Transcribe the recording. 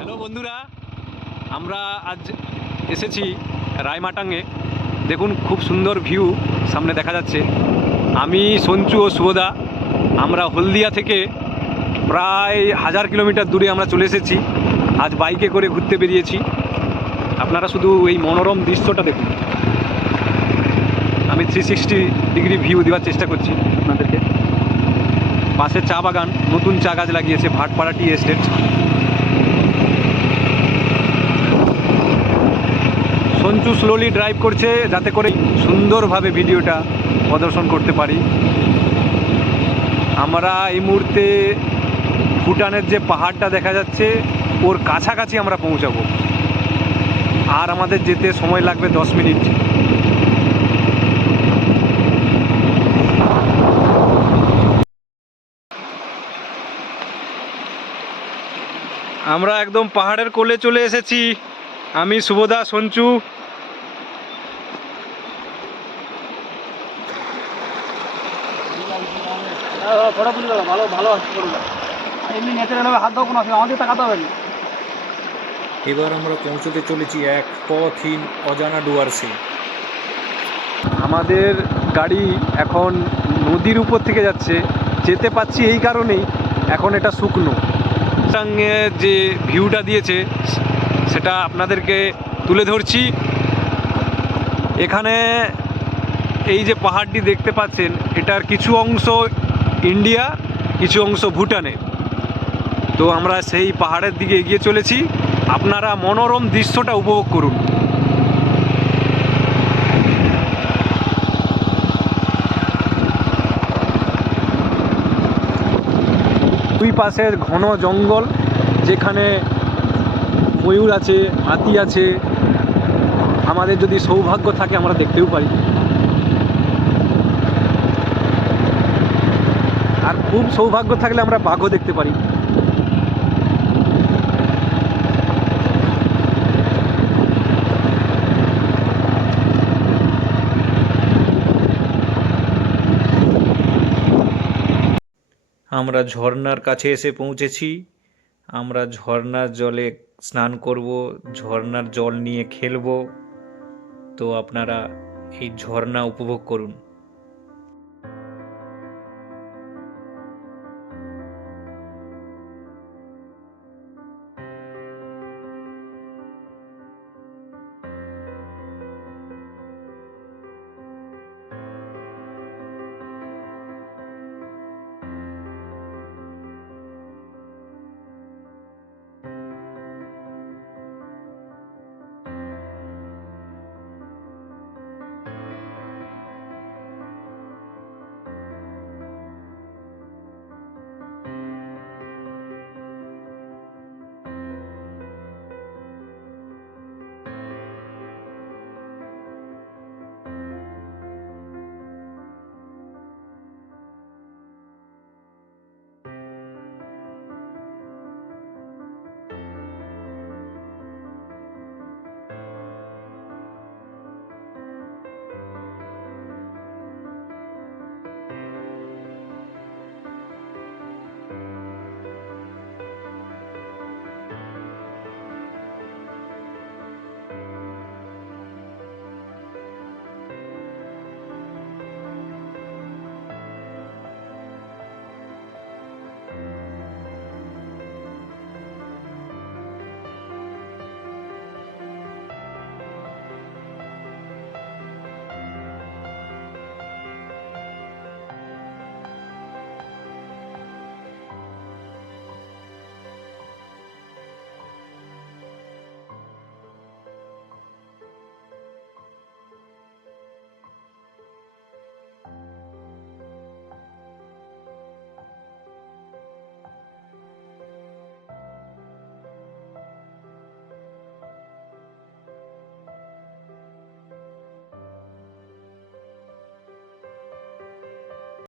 Hello বন্ধুরা, আমরা আজ এসেছি রায়মাটাঙ্গে। দেখুন, খুব সুন্দর ভিউ সামনে দেখা যাচ্ছে। আমি সঞ্চু ও শুভদা আমরা হলদিয়া থেকে প্রায় হাজার কিলোমিটার দূরে আমরা চলে এসেছি। আজ বাইকে করে ঘুরতে বেরিয়েছি। আপনারা শুধু এই মনোরম দৃশ্যটা দেখুন। আমি থ্রি সিক্সটি ডিগ্রি ভিউ দেওয়ার চেষ্টা করছি আপনাদেরকে। পাশে চা বাগান, নতুন চা গাছ লাগিয়েছে Bhatpara tea estate Sanchu slowly drive করছে যাতে করে সুন্দরভাবে ভিডিওটা প্রদর্শন করতে পারি। আমরা এই মুহূর্তে ভুটানের যে পাহাড়টা দেখা যাচ্ছে, ওর কাছাকাছি আমরা পৌঁছাবো। আর আমাদের যেতে সময় লাগবে দশ মিনিট। আমরা একদম পাহাড়ের কোলে চলে এসেছি। আমি শুভদা সঞ্চু। ফটো তুলে দাও ভালো ভালো আছে এমনি ন্যাচারাল হাত দাও কোনো অসুবিধা আমাদের তাকাতে হবে না। এবার আমরা পৌঁছতে চলেছি এক পথহীন অজানা ডুয়ার্সে আমাদের গাড়ি এখন নদীর উপর থেকে যাচ্ছে। যেতে পাচ্ছি এই কারণেই এখন এটা শুকনো। সঙ্গে যে ভিউটা দিয়েছে সেটা আপনাদেরকে তুলে ধরছি। এখানে এই যে পাহাড়টি দেখতে পাচ্ছেন, এটার কিছু অংশ ইন্ডিয়া, কিছু অংশ ভুটানের তো আমরা সেই পাহাড়ের দিকে এগিয়ে চলেছি। আপনারা মনোরম দৃশ্যটা উপভোগ করুন। দুই পাশে ঘন জঙ্গল, যেখানে ময়ূর আছে, হাতি আছে। আমাদের যদি সৌভাগ্য থাকে, আমরা দেখতেও পারি। আর খুব সৌভাগ্য থাকলে আমরা বাঘও দেখতে পারি। আমরা ঝর্ণার কাছে এসে পৌঁছেছি। আমরা ঝর্ণার জলে স্নান করব ঝর্ণার জল নিয়ে খেলব। তো আপনারা এই ঝর্ণা উপভোগ করুন।